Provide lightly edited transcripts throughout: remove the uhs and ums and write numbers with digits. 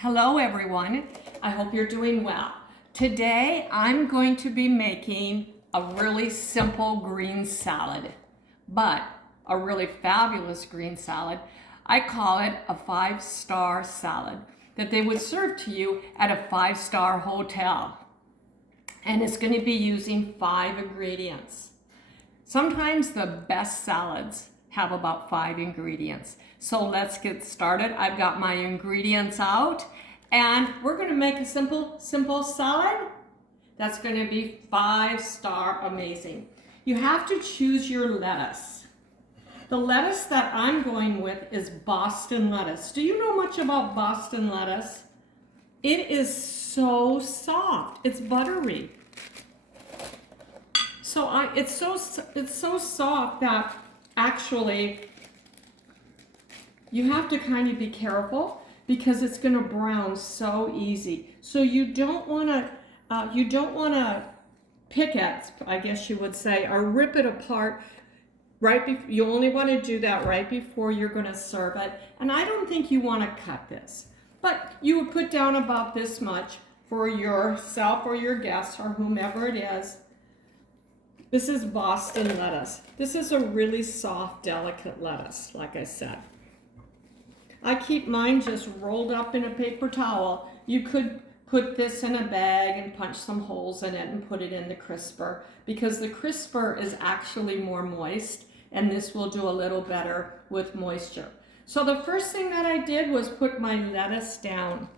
Hello everyone, I hope you're doing well. Today I'm going to be making a really simple green salad, but a really fabulous green salad. I call it a 5-star salad that they would serve to you at a 5-star hotel. And it's going to be using 5 ingredients. Sometimes the best salads have about 5 ingredients. So let's get started. I've got my ingredients out and we're going to make a simple salad that's going to be 5-star amazing. You have to choose your lettuce. The lettuce that I'm going with is Boston lettuce. Do you know much about Boston lettuce? It is so soft. It's buttery. So it's so soft that actually you have to kind of be careful because it's going to brown so easy. So you don't want to pick it, I guess you would say, or rip it apart you only want to do that right before you're going to serve it. And I don't think you want to cut this, but you would put down about this much for yourself or your guests or whomever it is. This is Boston lettuce. This is a really soft, delicate lettuce, like I said. I keep mine just rolled up in a paper towel. You could put this in a bag and punch some holes in it and put it in the crisper because the crisper is actually more moist and this will do a little better with moisture. So the first thing that I did was put my lettuce down.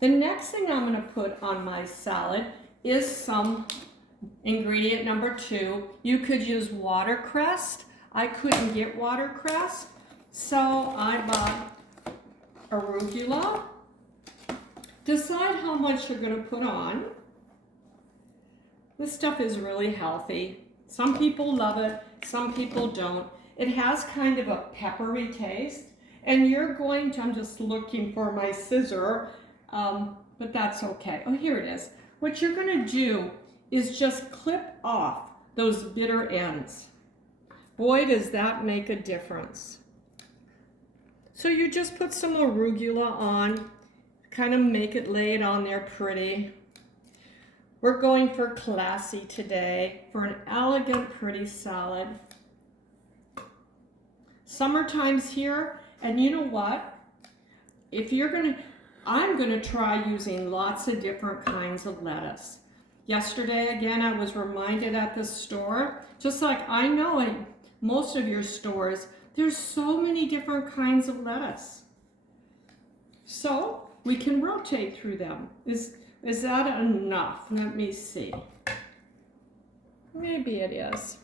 The next thing I'm going to put on my salad is some ingredient number 2. You could use watercress. I couldn't get watercress, so I bought arugula. Decide how much you're going to put on. This stuff is really healthy. Some people love it, some people don't. It has kind of a peppery taste, and you're going to, I'm just looking for my scissor, but that's okay. Oh, here it is. What you're going to do is just clip off those bitter ends. Boy, does that make a difference. So you just put some arugula on, kind of make it lay it on there pretty. We're going for classy today, for an elegant, pretty salad. Summertime's here, and you know what? I'm gonna try using lots of different kinds of lettuce. Yesterday, again, I was reminded at the store, just like I know in most of your stores, there's so many different kinds of lettuce. So we can rotate through them. Is that enough? Let me see. Maybe it is.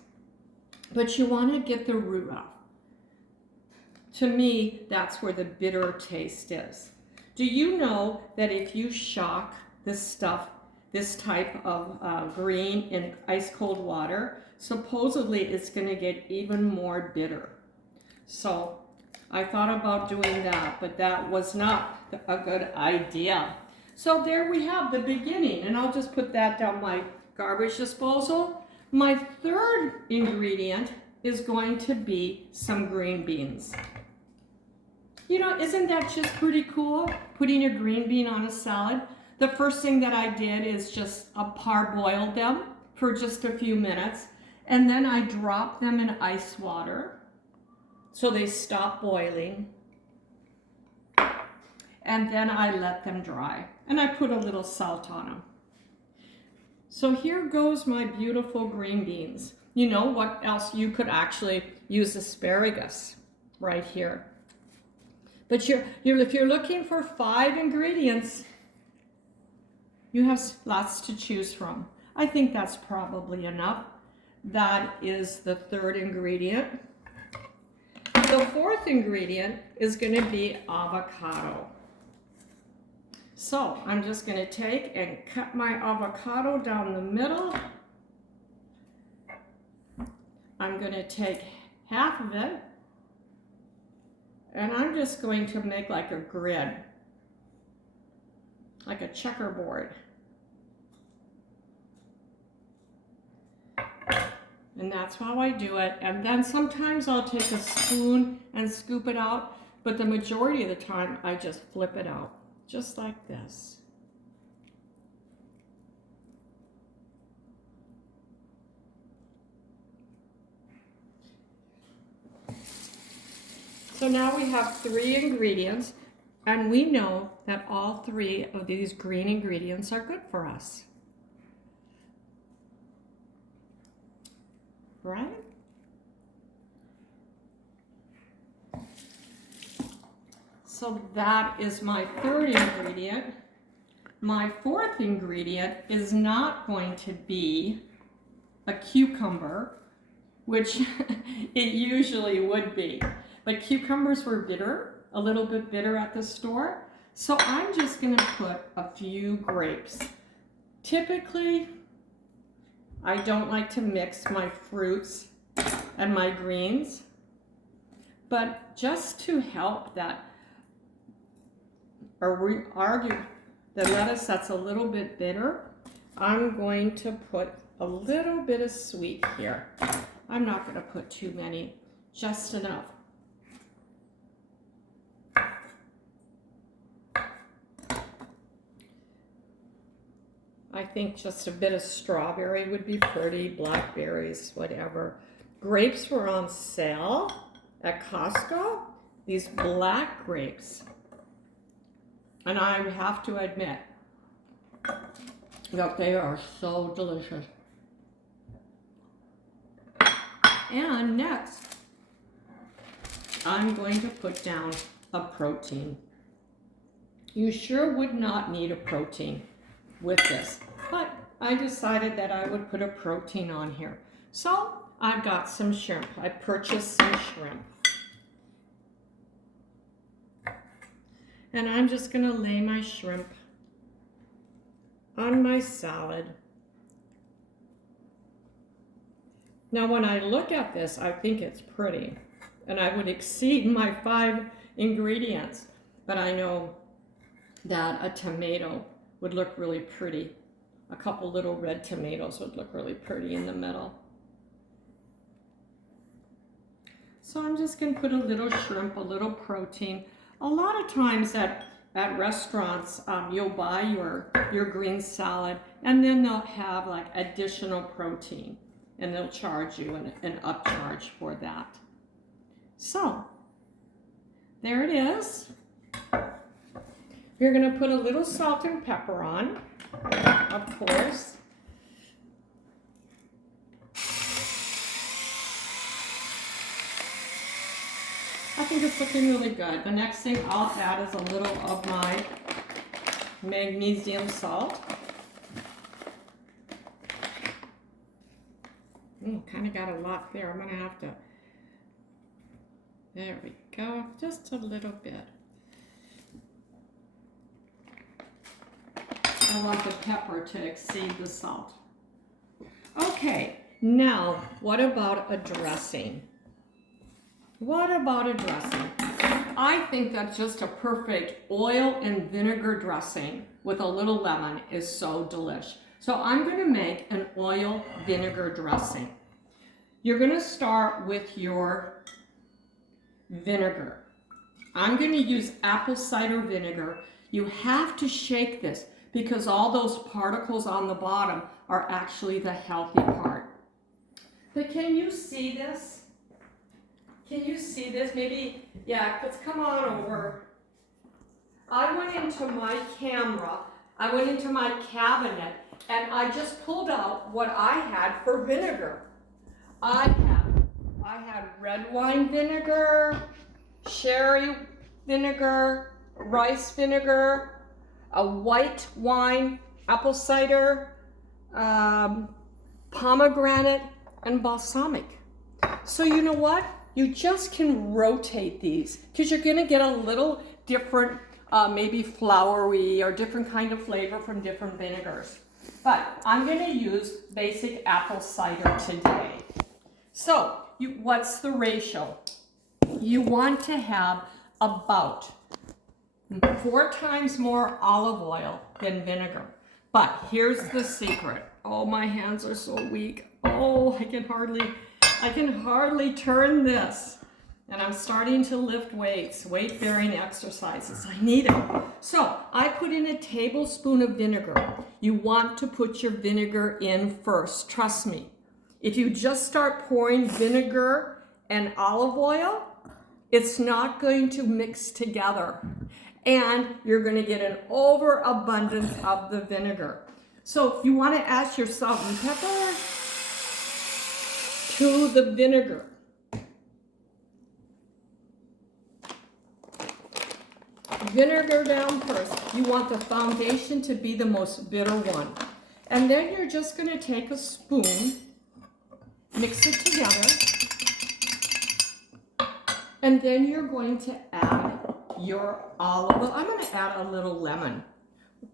But you want to get the root off. To me, that's where the bitter taste is. Do you know that if you shock this stuff, this type of green in ice cold water, supposedly it's going to get even more bitter? So I thought about doing that, but that was not a good idea. So there we have the beginning, and I'll just put that down my garbage disposal. My third ingredient is going to be some green beans. You know, isn't that just pretty cool, putting a green bean on a salad? The first thing that I did is just parboiled them for just a few minutes, and then I dropped them in ice water so they stop boiling. And then I let them dry, and I put a little salt on them. So here goes my beautiful green beans. You know what else? You could actually use asparagus right here. But if you're looking for 5 ingredients, you have lots to choose from. I think that's probably enough. That is the third ingredient. The fourth ingredient is going to be avocado. So I'm just going to take and cut my avocado down the middle. I'm going to take half of it, and I'm just going to make like a grid, like a checkerboard. And that's how I do it. And then sometimes I'll take a spoon and scoop it out. but the majority of the time I just flip it out, just like this. So now we have 3 ingredients, and we know that all 3 of these green ingredients are good for us. Right? So that is my 3rd ingredient. My 4th ingredient is not going to be a cucumber, which it usually would be. But cucumbers were bitter, a little bit bitter at the store. So I'm just gonna put a few grapes. Typically, I don't like to mix my fruits and my greens, but just to help that, or argue the lettuce that's a little bit bitter, I'm going to put a little bit of sweet here. I'm not gonna put too many, just enough. I think just a bit of strawberry would be pretty, blackberries, whatever. Grapes were on sale at Costco, these black grapes. And I have to admit that they are so delicious. And next, I'm going to put down a protein. You sure would not need a protein with this, but I decided that I would put a protein on here. So I've got some shrimp. I purchased some shrimp. And I'm just gonna lay my shrimp on my salad. Now when I look at this, I think it's pretty, and I would exceed my 5 ingredients, but I know that a tomato would look really pretty. A couple little red tomatoes would look really pretty in the middle. So I'm just gonna put a little shrimp, a little protein. A lot of times at restaurants, you'll buy your green salad, and then they'll have like additional protein, and they'll charge you an upcharge for that. So there it is. You're going to put a little salt and pepper on, of course. I think it's looking really good. The next thing I'll add is a little of my magnesium salt. Kind of got a lot there. I'm going to have to, there we go, just a little bit. I want the pepper to exceed the salt. Okay, now what about a dressing? What about a dressing? I think that just a perfect oil and vinegar dressing with a little lemon is so delish. So I'm going to make an oil vinegar dressing. You're going to start with your vinegar. I'm going to use apple cider vinegar. You have to shake this, because all those particles on the bottom are actually the healthy part. But can you see this? Can you see this? Maybe, yeah, let's come on over. I went into my camera, I went into my cabinet, and I just pulled out what I had for vinegar. I had red wine vinegar, sherry vinegar, rice vinegar, a white wine, apple cider, pomegranate, and balsamic. So you know what? You just can rotate these, because you're gonna get a little different, maybe flowery or different kind of flavor from different vinegars. But I'm gonna use basic apple cider today. So what's the ratio? You want to have about 4 times more olive oil than vinegar. But here's the secret. Oh, my hands are so weak. Oh, I can hardly turn this. And I'm starting to lift weights, weight-bearing exercises. I need it. So I put in a tablespoon of vinegar. You want to put your vinegar in first, trust me. If you just start pouring vinegar and olive oil, it's not going to mix together. And you're going to get an overabundance of the vinegar. So you want to add your salt and pepper to the vinegar. Vinegar down first. You want the foundation to be the most bitter one. And then you're just going to take a spoon, mix it together, and then you're going to add your olive oil. I'm going to add a little lemon.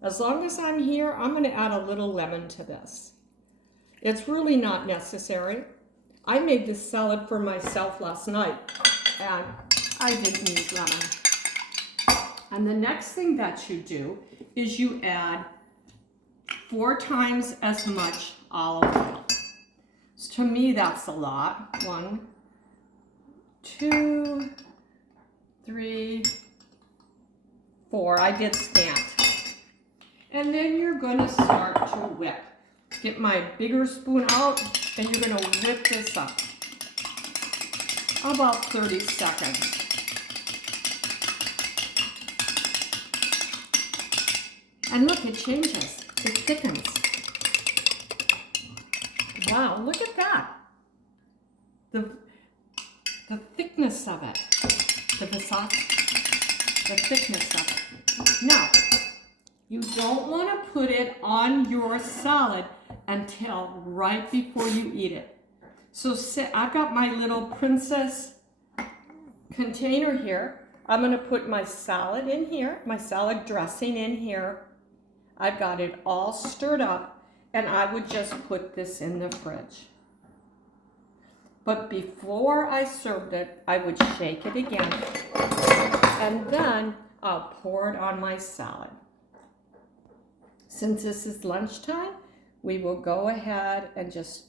As long as I'm here, I'm going to add a little lemon to this. It's really not necessary. I made this salad for myself last night, and I didn't use lemon. And the next thing that you do is you add 4 times as much olive oil. So to me, that's a lot. 1, 2, 3, 4. I did scant. And then you're going to start to whip. Get my bigger spoon out, and you're going to whip this up. About 30 seconds. And look, it changes. It thickens. Wow, look at that. The thickness of it. The thickness of it. Now, you don't want to put it on your salad until right before you eat it. So I've got my little princess container here. I'm going to put my salad in here, my salad dressing in here. I've got it all stirred up, and I would just put this in the fridge. But before I served it, I would shake it again, and then I'll pour it on my salad. Since this is lunchtime, we will go ahead and just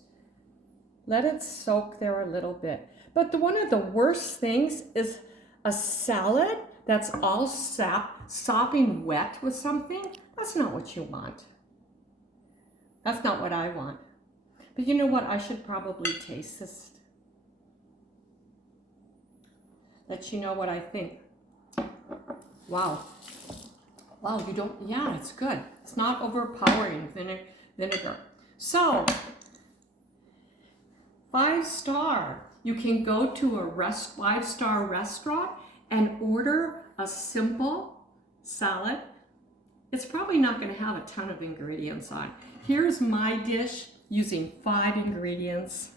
let it soak there a little bit. But one of the worst things is a salad that's all sopping wet with something. That's not what you want. That's not what I want. But you know what? I should probably taste this. Let you know what I think. Wow. Wow, you don't, yeah, it's good. It's not overpowering vinegar. So, 5-star. You can go to a 5-star restaurant and order a simple salad. It's probably not going to have a ton of ingredients on. Here's my dish using 5 ingredients.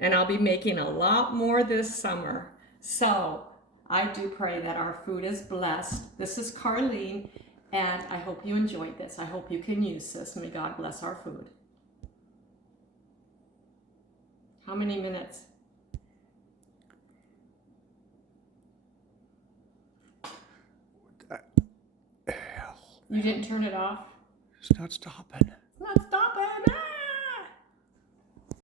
And I'll be making a lot more this summer. So I do pray that our food is blessed. This is Carlene, and I hope you enjoyed this. I hope you can use this. May God bless our food. How many minutes? You didn't turn it off? It's not stopping.